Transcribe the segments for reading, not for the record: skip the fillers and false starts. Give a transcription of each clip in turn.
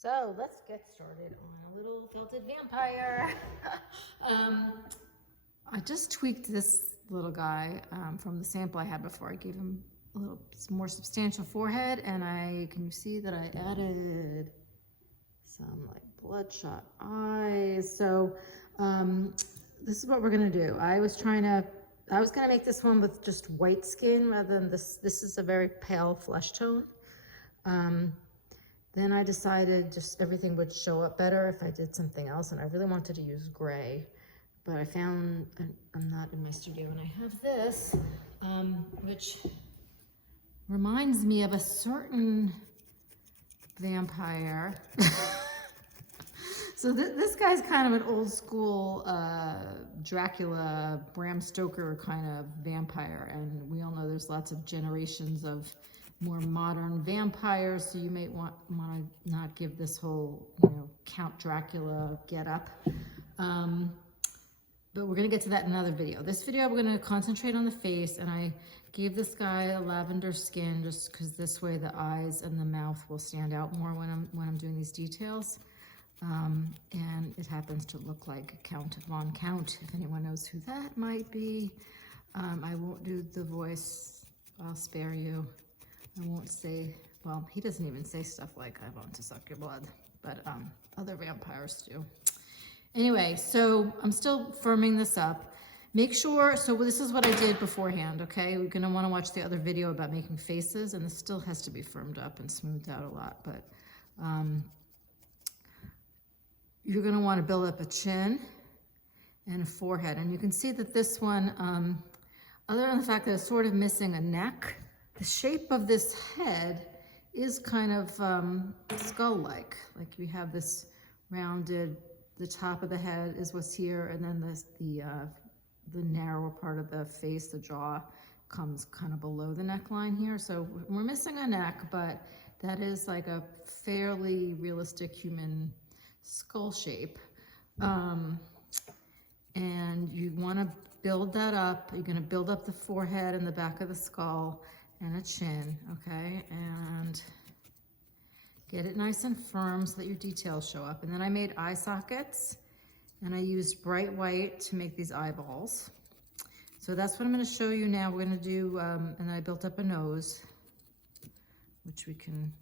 So let's get started on a little felted vampire. I just tweaked this little guy from the sample I had before. I gave him a little more substantial forehead, and can you see that I added some like bloodshot eyes. So this is what we're gonna do. I was gonna make this one with just white skin rather than this. This is a very pale flesh tone. Then I decided just everything would show up better if I did something else, and I really wanted to use gray. But I found, I'm not in my studio, and I have this, which reminds me of a certain vampire. So this guy's kind of an old school Dracula, Bram Stoker kind of vampire, and we all know there's lots of generations of more modern vampires, so you may want to not give this whole, Count Dracula get up. But we're gonna get to that in another video. This video, we're gonna concentrate on the face, and I gave this guy a lavender skin just because this way the eyes and the mouth will stand out more when I'm doing these details. And it happens to look like Count Von Count, if anyone knows who that might be. I won't do the voice, I'll spare you. I won't say, well, he doesn't even say stuff like, I want to suck your blood, but other vampires do. Anyway, so I'm still firming this up. Make sure, so this is what I did beforehand, okay? We're gonna wanna watch the other video about making faces, and this still has to be firmed up and smoothed out a lot, but you're gonna wanna build up a chin and a forehead. And you can see that this one, other than the fact that it's sort of missing a neck, the shape of this head is kind of skull-like. Like you have this rounded, the top of the head is what's here, and then the narrower part of the face, the jaw, comes kind of below the neckline here. So we're missing a neck, but that is like a fairly realistic human skull shape. And you want to build that up. You're going to build up the forehead and the back of the skull and a chin, okay? And get it nice and firm so that your details show up. And then I made eye sockets, and I used bright white to make these eyeballs. So that's what I'm going to show you now. We're going to do, and I built up a nose, which we can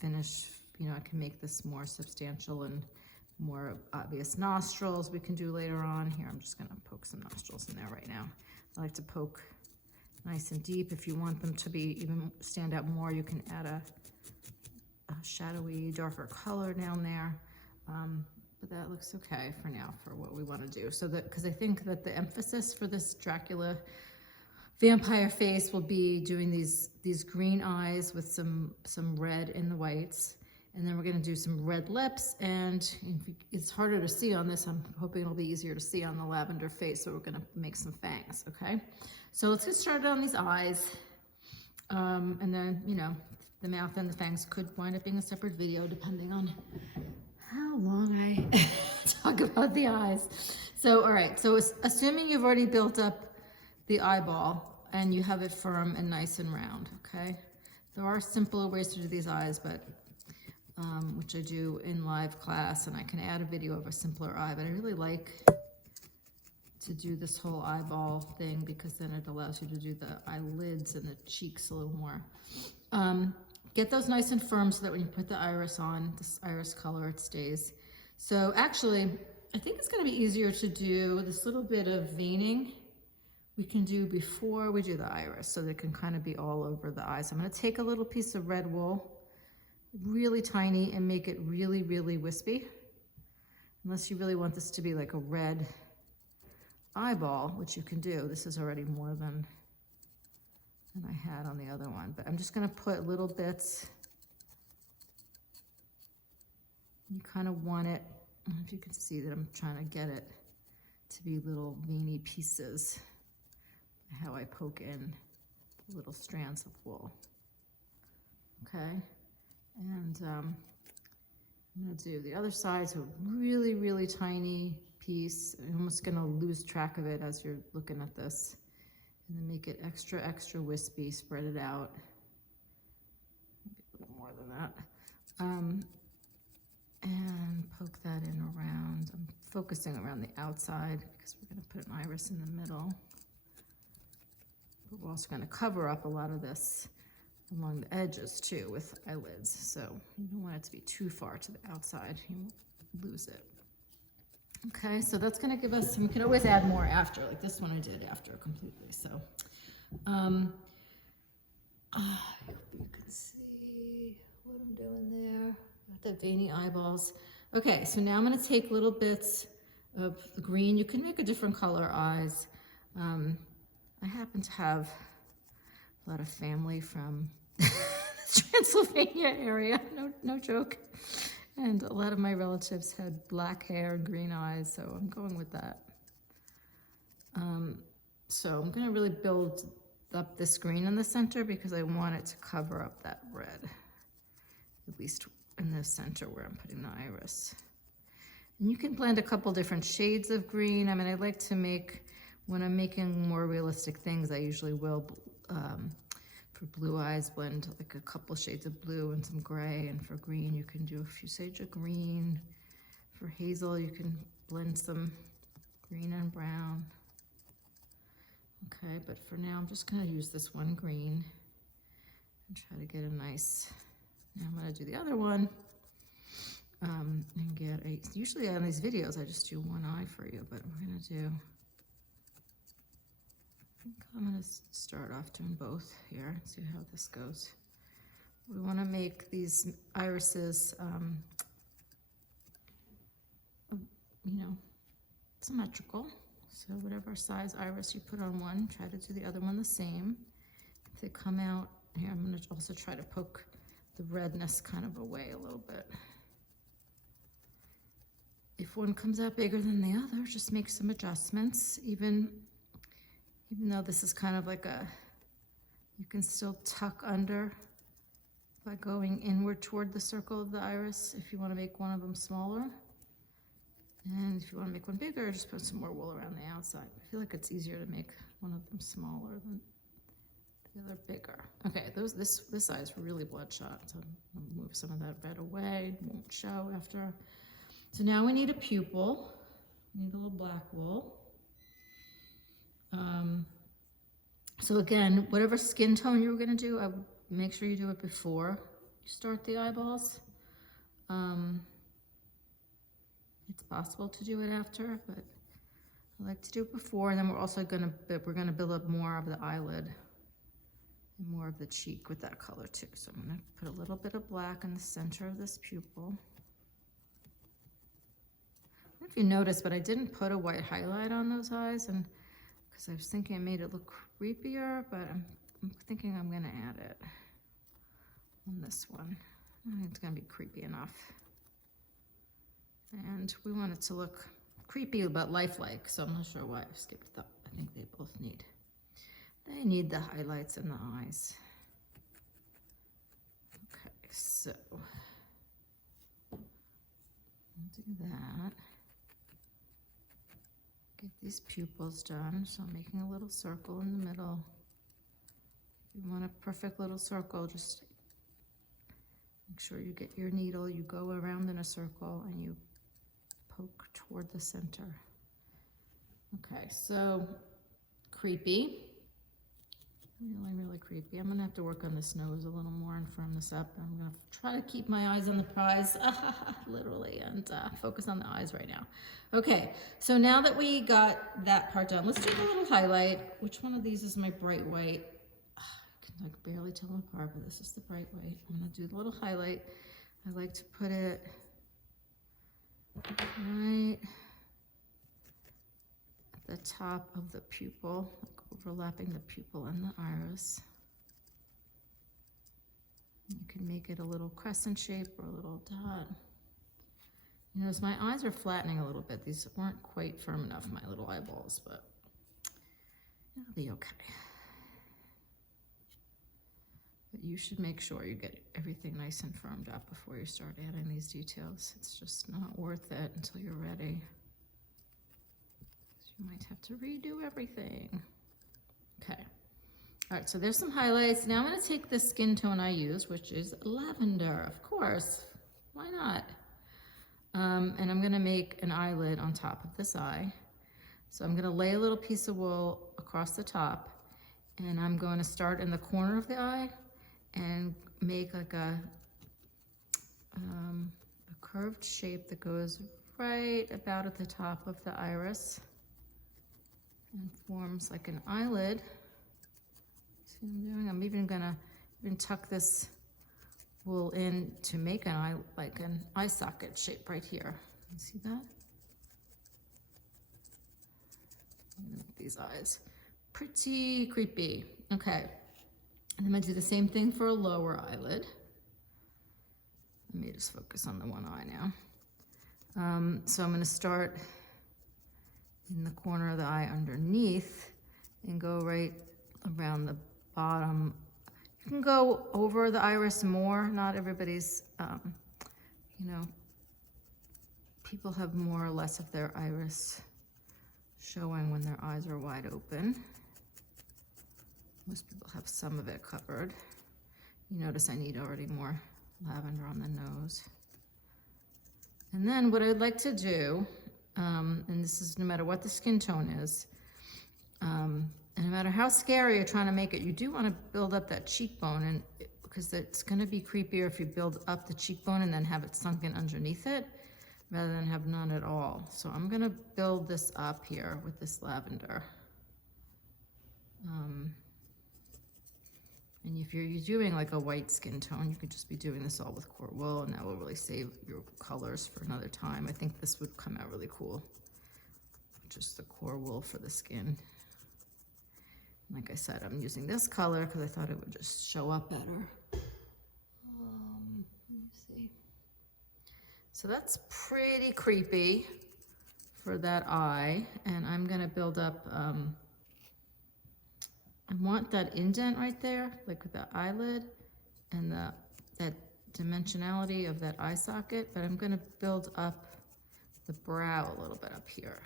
finish, I can make this more substantial and more obvious. Nostrils we can do later on. Here, I'm just going to poke some nostrils in there right now. I like to poke nice and deep. If you want them to be even stand out more, you can add a shadowy, darker color down there. But that looks okay for now for what we want to do. So that, because I think that the emphasis for this Dracula vampire face will be doing these green eyes with some red in the whites. And then we're going to do some red lips, and it's harder to see on this. I'm hoping it'll be easier to see on the lavender face, so we're going to make some fangs, okay? So let's get started on these eyes. And then, the mouth and the fangs could wind up being a separate video depending on how long I talk about the eyes. So, all right, so assuming you've already built up the eyeball and you have it firm and nice and round, okay? There are simpler ways to do these eyes, but which I do in live class, and I can add a video of a simpler eye, but I really like to do this whole eyeball thing because then it allows you to do the eyelids and the cheeks a little more. Get those nice and firm so that when you put the iris on, this iris color, it stays. So actually, I think it's gonna be easier to do this little bit of veining we can do before we do the iris, so that it can kind of be all over the eyes. I'm gonna take a little piece of red wool, really tiny, and make it really, really wispy. Unless you really want this to be like a red eyeball, which you can do. This is already more than I had on the other one, but I'm just gonna put little bits. You kind of want it, I don't know if you can see that I'm trying to get it to be little veiny pieces, how I poke in the little strands of wool, okay? And I'm gonna do the other side, so really, really tiny piece. I'm almost gonna lose track of it as you're looking at this. And then make it extra, extra wispy, spread it out. Maybe a little more than that. focusing around the outside because we're going to put an iris in the middle. But we're also going to cover up a lot of this along the edges too with eyelids. So you don't want it to be too far to the outside. You lose it. Okay, so that's going to give us, we can always add more after, like this one I did after completely. So I hope you can see what I'm doing there. Got the veiny eyeballs. Okay, so now I'm going to take little bits of the green. You can make a different color eyes. I happen to have a lot of family from the Transylvania area, no joke. And a lot of my relatives had black hair and green eyes, so I'm going with that. So I'm going to really build up this green in the center because I want it to cover up that red, at least in the center where I'm putting the iris. And you can blend a couple different shades of green. I mean, I like to make, when I'm making more realistic things, I usually will, for blue eyes, blend like a couple shades of blue and some gray. And for green, you can do a few shades of green. For hazel, you can blend some green and brown. Okay, but for now, I'm just gonna use this one green and try to get a nice, now I'm gonna do the other one and get a, usually on these videos, I just do one eye for you, but we're gonna do, I think I'm gonna start off doing both here and see how this goes. We wanna make these irises, you know, symmetrical. So whatever size iris you put on one, try to do the other one the same. If they come out, here I'm going to also try to poke the redness kind of away a little bit. If one comes out bigger than the other, just make some adjustments. Even though this is kind of like a, you can still tuck under by going inward toward the circle of the iris if you want to make one of them smaller. And if you want to make one bigger, just put some more wool around the outside. I feel like it's easier to make one of them smaller than the other bigger. Okay, this eye is really bloodshot, so I'll move some of that red away. It won't show after. So now we need a pupil. We need a little black wool. So again, whatever skin tone you were going to do, I would make sure you do it before you start the eyeballs. It's possible to do it after, but I like to do it before. And then we're also gonna build up more of the eyelid and more of the cheek with that color too. So I'm gonna put a little bit of black in the center of this pupil. I don't know if you noticed, but I didn't put a white highlight on those eyes, and because I was thinking it made it look creepier, but I'm thinking I'm gonna add it on this one. I think it's gonna be creepy enough. And we want it to look creepy but lifelike, so I'm not sure why I've skipped that. I think they both need the highlights in the eyes. Okay, so I'll do that. Get these pupils done. So I'm making a little circle in the middle. If you want a perfect little circle, just make sure you get your needle, you go around in a circle and you poke toward the center. Okay, so creepy. Really creepy. I'm gonna have to work on this nose a little more and firm this up. I'm gonna try to keep my eyes on the prize, literally, and focus on the eyes right now. Okay, so now that we got that part done, let's do a little highlight. Which one of these is my bright white? I can like barely tell them apart, but this is the bright white. I'm gonna do the little highlight. I like to put it right at the top of the pupil, like overlapping the pupil and the iris. You can make it a little crescent shape or a little dot. You notice my eyes are flattening a little bit. These weren't quite firm enough, my little eyeballs, but it'll be okay. But you should make sure you get everything nice and firmed up before you start adding these details. It's just not worth it until you're ready. You might have to redo everything. Okay. All right, so there's some highlights. Now I'm going to take the skin tone I used, which is lavender, of course. Why not? And I'm gonna make an eyelid on top of this eye. So I'm gonna lay a little piece of wool across the top, and I'm going to start in the corner of the eye and make like a curved shape that goes right about at the top of the iris and forms like an eyelid. See what I'm doing? I'm even gonna tuck this wool in to make an eye, like an eye socket shape right here. You see that? These eyes, pretty creepy. Okay, and I'm gonna do the same thing for a lower eyelid. Let me just focus on the one eye now. So I'm gonna start in the corner of the eye underneath and go right around the bottom. You can go over the iris more. Not everybody's, you know, people have more or less of their iris showing when their eyes are wide open. Most people have some of it covered. You notice I need already more lavender on the nose. And then what I'd like to do, and this is no matter what the skin tone is, and no matter how scary you're trying to make it, you do want to build up that cheekbone, and because it's going to be creepier if you build up the cheekbone and then have it sunken underneath it, rather than have none at all. So I'm going to build this up here with this lavender. And if you're doing like a white skin tone, you could just be doing this all with core wool, and that will really save your colors for another time. I think this would come out really cool. Just the core wool for the skin. Like I said, I'm using this color because I thought it would just show up better. Let me see. So that's pretty creepy for that eye. And I'm gonna build up, I want that indent right there, like with the eyelid and that dimensionality of that eye socket, but I'm gonna build up the brow a little bit up here.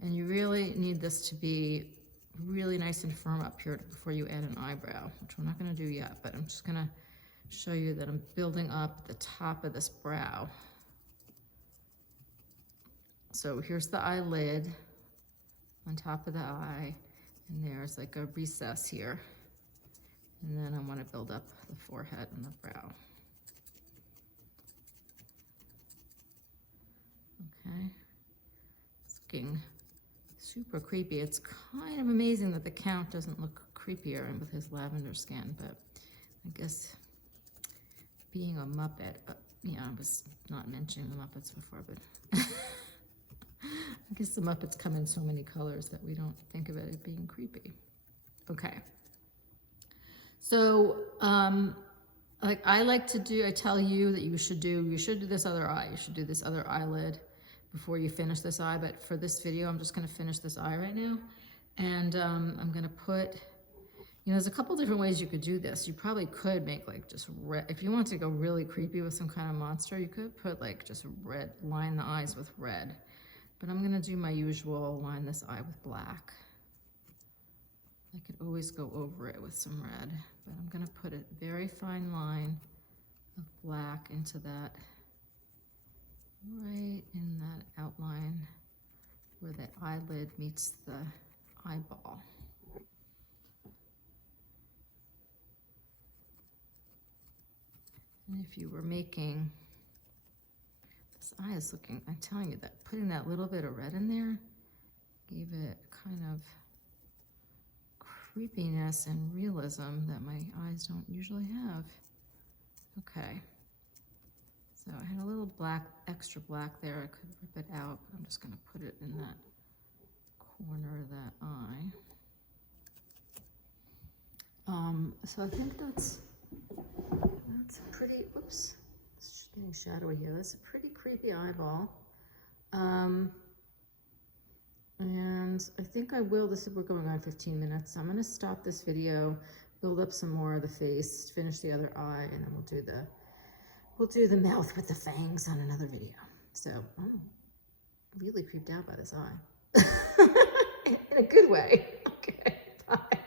And you really need this to be really nice and firm up here before you add an eyebrow, which we're not gonna do yet, but I'm just gonna show you that I'm building up the top of this brow. So here's the eyelid on top of the eye, and there's like a recess here. And then I want to build up the forehead and the brow. Okay, it's looking super creepy. It's kind of amazing that the Count doesn't look creepier and with his lavender skin, but I guess being a Muppet, yeah, I was not mentioning the Muppets before, but I guess the Muppets come in so many colors that we don't think of it as being creepy. Okay. So, like I like to do, I tell you that you should do this other eye. You should do this other eyelid before you finish this eye. But for this video, I'm just going to finish this eye right now. And I'm going to put, you know, there's a couple different ways you could do this. You probably could make like just red. If you want to go really creepy with some kind of monster, you could put like just red, line the eyes with red. But I'm gonna do my usual, line this eye with black. I could always go over it with some red, but I'm gonna put a very fine line of black into that, right in that outline where the eyelid meets the eyeball. And if you were making, this eye is looking, I'm telling you that putting that little bit of red in there gave it kind of creepiness and realism that my eyes don't usually have. Okay, so I had a little black, extra black there. I could rip it out, but I'm just gonna put it in that corner of that eye. So I think that's pretty, oops, it's getting shadowy here. That's a pretty creepy eyeball. And I think I will, we're going on 15 minutes. So I'm gonna stop this video, build up some more of the face, finish the other eye, and then we'll do the mouth with the fangs on another video. So I'm really creeped out by this eye. In a good way. Okay, bye.